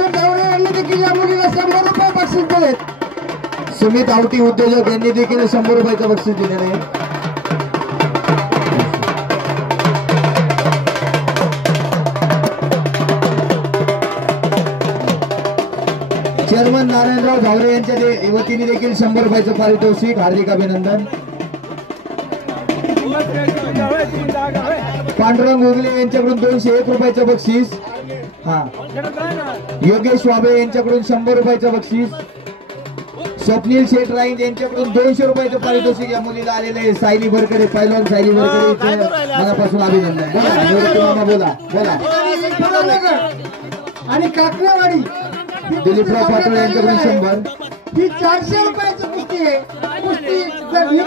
यांनी देखील या मुलीला 100 रुपये बक्षीस दिलेत। सुमित आवटी उद्योजक यांनी देखील 100 रुपयाचं बक्षीस दिलेलं आहे। चेअरमन नारायणराव झावरे यांच्या वतीने देखील 100 रुपयाचं पारितोषिक, हार्दिक अभिनंदन। पांडुरंग उगले यांच्याकडून 201 रुपयाचं बक्षीस। हा, योगेश वाबळे यांच्याकडून 100 रुपयाचं बक्षीस। स्वप्नील शेठ राईंज यांच्याकडून 200 रुपयाचं पारितोषिक या मुलीला आलेलं आहे। सायली बरकडे, पैलवान सायली बरकडे मनापासून अभिनंदन। बोला बोला बोला। आणि काकरेवाडी दिलीपराव पाटोळे यांच्याकडून 100। ही 400 रुपयाची कुस्ती आहे।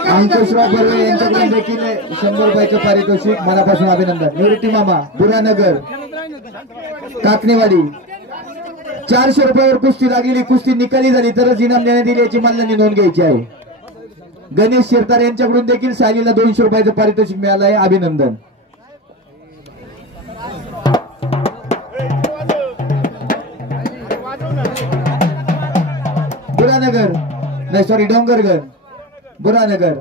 अंकुशराव बर्वे यांच्याकडून देखील 100 रुपयाचं पारितोषिक, मनापासून अभिनंदन। निवृत्ती मामा बुरानगर काकणेवाडी 400 रुपयावर कुस्ती लागलेली, कुस्ती निकाली झाली तरच इनाम देण्यात येईल याची मल्लांनी नोंद घ्यायची आहे। गणेश शिरतार यांच्याकडून देखील सायलीला 200 रुपयाचं पारितोषिक मिळालं आहे, अभिनंदन। बुरानगर नाही सॉरी डोंगरगड बुरानगर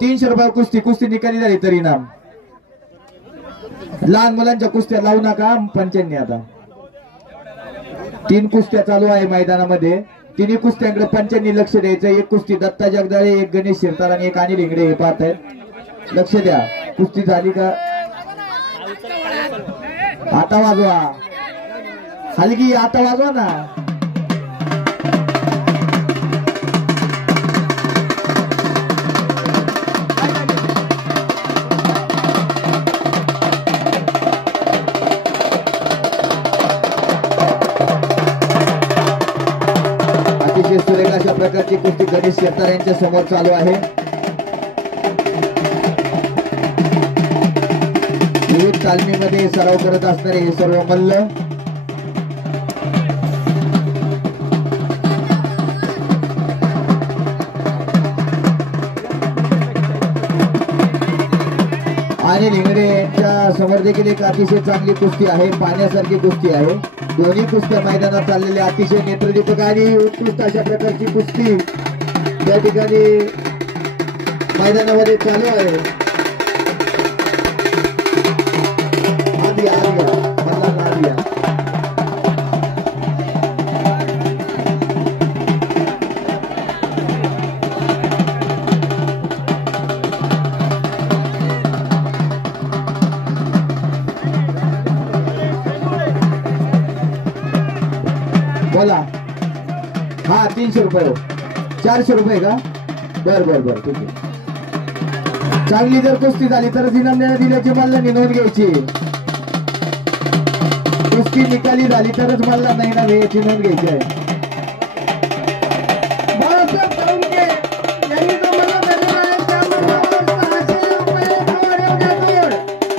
300 रुपयावर कुस्ती, कुस्ती निकाली झाली तर इनाम। लहान मुलांच्या कुस्त्या लावू नका पंचांनी। आता 3 कुस्त्या चालू आहे मैदानामध्ये, तिन्ही कुस्त्यांकडे पंचांनी लक्ष द्यायचं। एक कुस्ती दत्ता जगदाळे, एक गणेश शिरतार आणि एक अनिल इंगडे हे पाहत आहेत, लक्ष द्या। कुस्ती झाली का? आता वाजवा हलगी, आता वाजवा ना। सुरेख अशा प्रकारची कुस्ती गणेश शिरतार यांच्या समोर चालू आहे। विविध तालमीमध्ये सराव करत असणारे हे सर्व मल्ल आणि लिंगडे यांच्या समोर देखील एक अतिशय चांगली कुस्ती आहे, पाहण्यासारखी कुस्ती आहे। दोन्ही कुस्त्या मैदानात चाललेल्या अतिशय नेत्रदीपक आणि उत्कृष्ट अशा प्रकारची कुस्ती त्या ठिकाणी मैदानामध्ये चालू आहे। बोला। हा 300 रुपये, 400 रुपये का? बर बर बर ठीक आहे। चांगली जर कुस्ती झाली तर इनाम देण्यात दिल्याची मल्लांनी नोंद घ्यायची। कुस्ती निकाली झाली तरच मल्ला नाही ना याची नोंद घ्यायची आहे।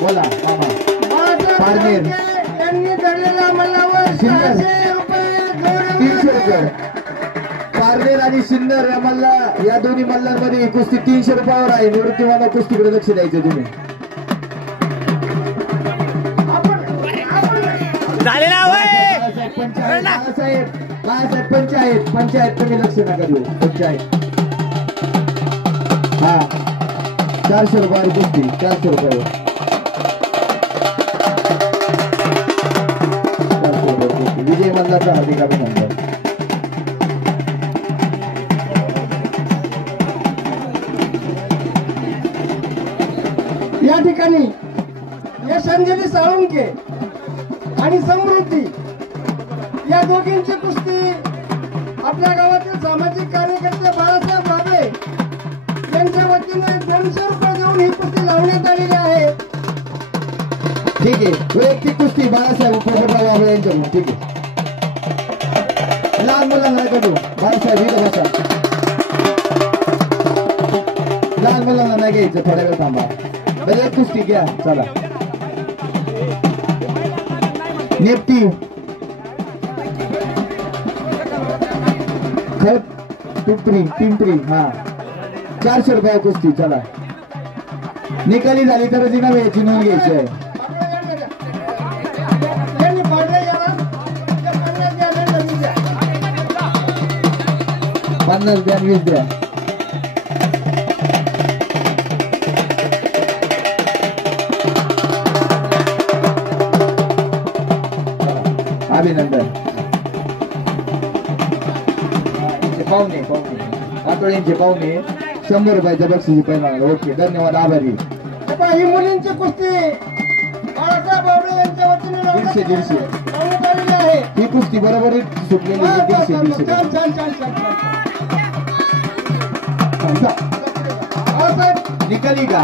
बोला मामा पारनेर 300 रुपये। पारनेर आणि सिन्नर या मल्ला, या दोन्ही मल्लांमध्ये कुस्ती 300 रुपयावर आहे। निवृत्ती मामा कुस्तीकडे लक्ष द्यायचं तुम्ही। पंचायत तुम्ही लक्ष नका देऊ। पंचायत हा 400 रुपयावर कुस्ती, 400 रुपयावर विजय मल्लाचा हार्दिक अभिनंदन। या ठिकाणी यश अंजली साळुंके आणि समृद्धी या दोघींची कुस्ती आपल्या गावातील सामाजिक कार्यकर्ते बाळासाहेब बाबे यांच्या वतीने 200 रुपये देऊन ही कुस्ती लावण्यात आलेली आहे। ठीक आहे, वैयक्तिक कुस्ती बाळासाहेब पोपटराव बाबे यांच्याकडून। ठीक आहे, लहान मुलांना कडू बाळासाहेब इथं बसा। लहान मुलांना नाही घ्यायचं, थोड्या वेळ थांबा। बरं कुस्ती घ्या चला। नेप्टी खत पिंपरी हा 400 रुपये कुस्ती चला। निकाली झाली तर इनाम याची नोंद घ्यायची आहे। 50 द्या 20 द्या. अभिनंदन. पाहुणे कातोळ्यांचे पाहुणे 100 रुपयाच्या बक्षीस पहिला. ओके धन्यवाद आभारी. ही मुलींची कुस्ती बाळासाहेब बावडे यांच्या वतीने 150 लावण्यात आलेली आहे. ही कुस्ती बरोबर सुटलेली आहे. 150 छान छान छान छान छान. बाळासाहेब निकाली का